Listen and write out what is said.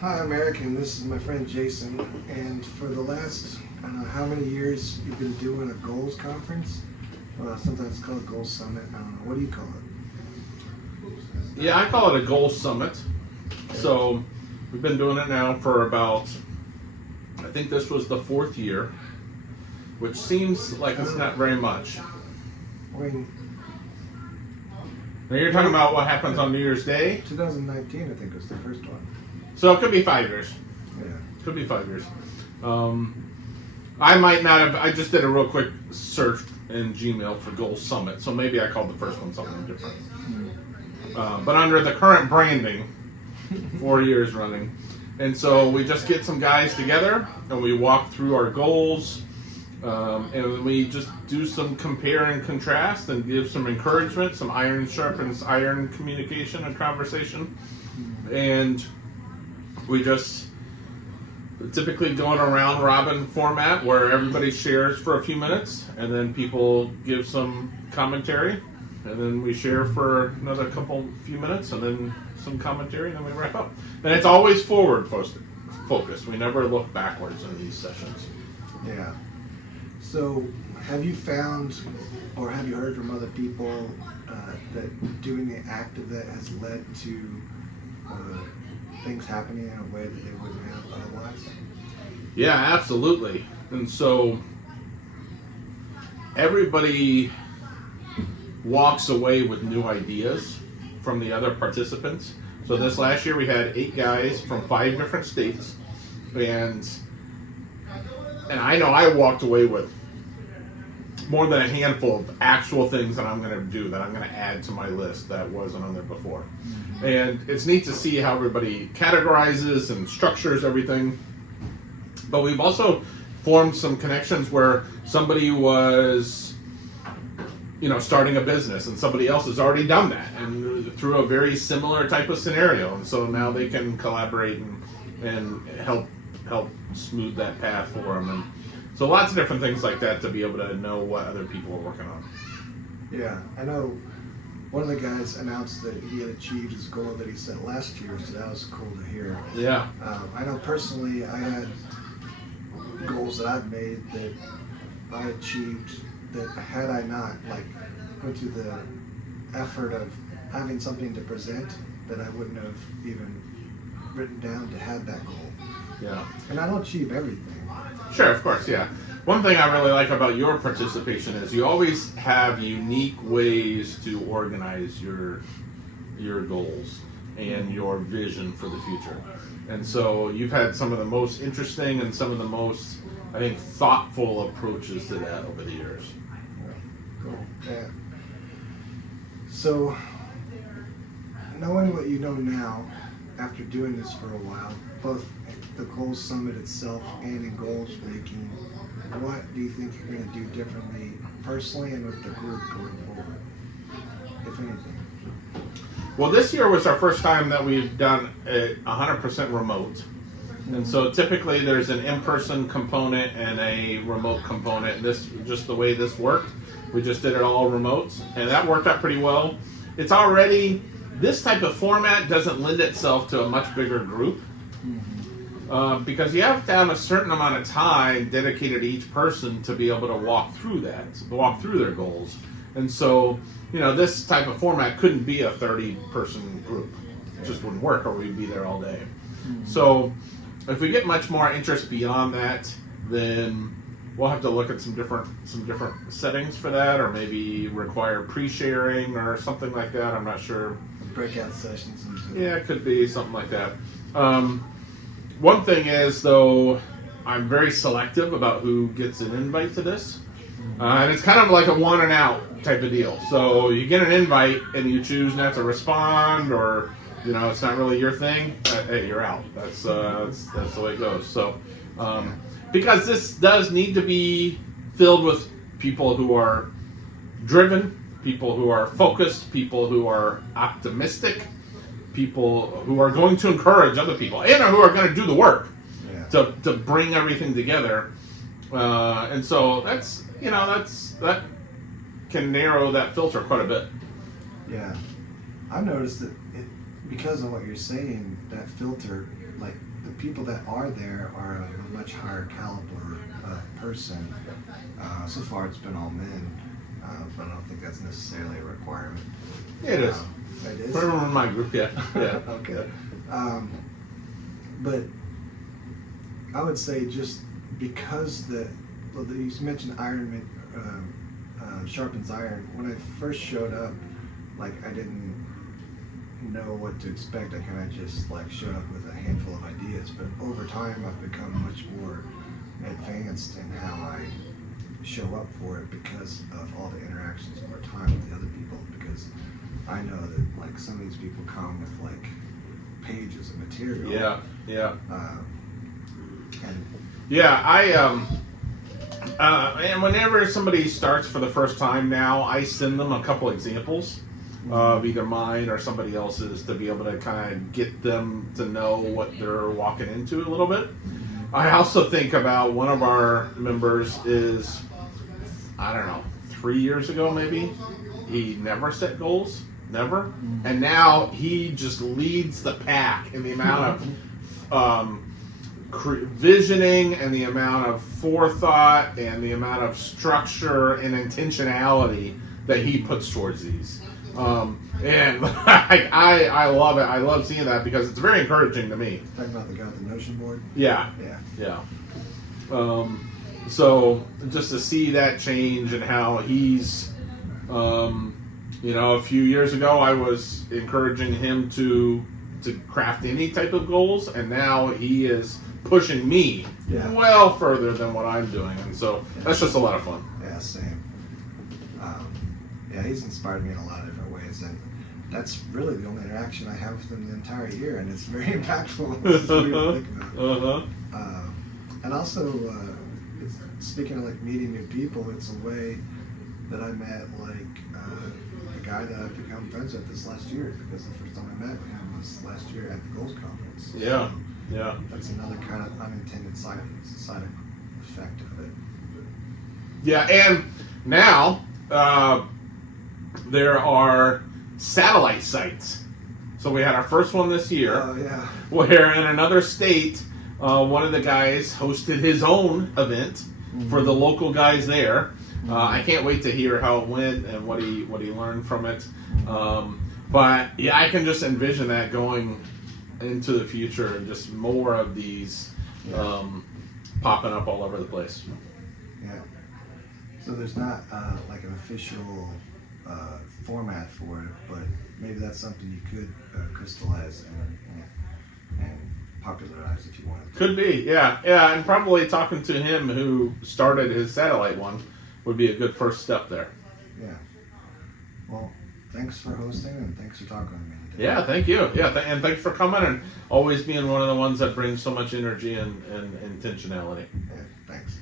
Hi, I'm Eric, and this is my friend Jason. And for the last, I don't know how many years you've been doing a goals conference. Sometimes it's called a goals summit. I don't know. What do you call it? Yeah, I call it a goal summit. So we've been doing it now for about, I think this was the fourth year, which seems like it's not very much. I mean, Now you're talking about what happens on New Year's Day. 2019, I think, was the first one. So it could be 5 years. Yeah. Could be 5 years. I might not have. I just did a real quick search in Gmail for Goal Summit, so maybe I called the first one something different. But under the current branding, 4 years running, and so we just get some guys together and we walk through our goals, and we just do some compare and contrast and give some encouragement, some iron sharpens iron communication and conversation, and we just typically go in a round robin format where everybody shares for a few minutes and then people give some commentary and then we share for another few minutes and then some commentary and then we wrap up. And it's always forward focused. We never look backwards in these sessions. Yeah. So, have you found, or have you heard from other people that doing the act of that has led to things happening in a way that they wouldn't have otherwise? Yeah, absolutely. And so everybody walks away with new ideas from the other participants. So this last year we had 8 guys from 5 different states, and I know I walked away with more than a handful of actual things that I'm going to do, that I'm going to add to my list that wasn't on there before. And it's neat to see how everybody categorizes and structures everything. But we've also formed some connections where somebody was, starting a business and somebody else has already done that and through a very similar type of scenario. And so now they can collaborate and help smooth that path for them. And so lots of different things like that to be able to know what other people are working on. Yeah, I know one of the guys announced that he had achieved his goal that he set last year, so that was cool to hear. Yeah. I know personally I had goals that I've made that I achieved that had I not went through the effort of having something to present, that I wouldn't have even written down to have that goal. Yeah. And I don't achieve everything. Sure, of course, yeah. One thing I really like about your participation is you always have unique ways to organize your goals and your vision for the future. And so you've had some of the most interesting and some of the most, I think, thoughtful approaches to that over the years. Cool. Yeah. So, knowing what you know now, after doing this for a while, both the Goals Summit itself and in goals making, what do you think you're going to do differently personally and with the group going forward, if anything? Well, this year was our first time that we've done it 100% remote. And so typically there's an in-person component and a remote component. This just the way this worked. We just did it all remote, and that worked out pretty well. It's already, this type of format doesn't lend itself to a much bigger group. Because you have to have a certain amount of time dedicated to each person to be able to walk through their goals. And so, this type of format couldn't be a 30-person group. It just wouldn't work, or we'd be there all day. So, if we get much more interest beyond that, then we'll have to look at some different settings for that, or maybe require pre-sharing or something like that. I'm not sure. Breakout sessions and stuff. Yeah, it could be something like that. One thing is, though, I'm very selective about who gets an invite to this. And it's kind of like a one and out type of deal. So you get an invite and you choose not to respond, or it's not really your thing. Hey, you're out. That's the way it goes. So because this does need to be filled with people who are driven, people who are focused, people who are optimistic, people who are going to encourage other people and who are going to do the work to bring everything together. And so that can narrow that filter quite a bit. Yeah. I've noticed that because of what you're saying, that filter, people that are there are of a much higher caliber person. So far, it's been all men, but I don't think that's necessarily a requirement. It is. It is. For everyone in my group, yeah. Okay. But I would say just because you mentioned iron sharpens iron. When I first showed up, like I didn't know what to expect. I kind of just like showed up with a handful of ideas. But over time, I've become much more advanced in how I show up for it because of all the interactions over time with the other people. Because I know that like some of these people come with like pages of material. Yeah. And and whenever somebody starts for the first time now, I send them a couple examples of either mine or somebody else's to be able to kind of get them to know what they're walking into a little bit. I also think about one of our members is, I don't know, 3 years ago maybe, he never set goals, never. And now he just leads the pack in the amount of visioning and the amount of forethought and the amount of structure and intentionality that he puts towards these. And I love it. I love seeing that because it's very encouraging to me. Talking about the guy with the Notion board? Yeah. So just to see that change and how he's, a few years ago I was encouraging him to craft any type of goals, and now he is pushing me well further than what I'm doing, and so that's just a lot of fun. Yeah, same. He's inspired me in a lot of different ways, and that's really the only interaction I have with him the entire year, and it's very impactful. It's weird to think about. And also, speaking of like meeting new people, it's a way that I met like a guy that I've become friends with this last year, because the first time I met him was last year at the Goals Conference. Yeah. That's another kind of unintended side effect of it. Yeah, and now there are satellite sites. So we had our first one this year. Where in another state, one of the guys hosted his own event for the local guys there. I can't wait to hear how it went and what he learned from it. But yeah, I can just envision that going into the future, and just more of these popping up all over the place. Yeah. So there's not like an official format for it, but maybe that's something you could crystallize and popularize if you wanted to. Could be, yeah, and probably talking to him who started his satellite one would be a good first step there. Yeah. Well, thanks for hosting, and thanks for talking with me today. Yeah, thank you. Yeah, and thanks for coming and always being one of the ones that brings so much energy and intentionality. Yeah, thanks.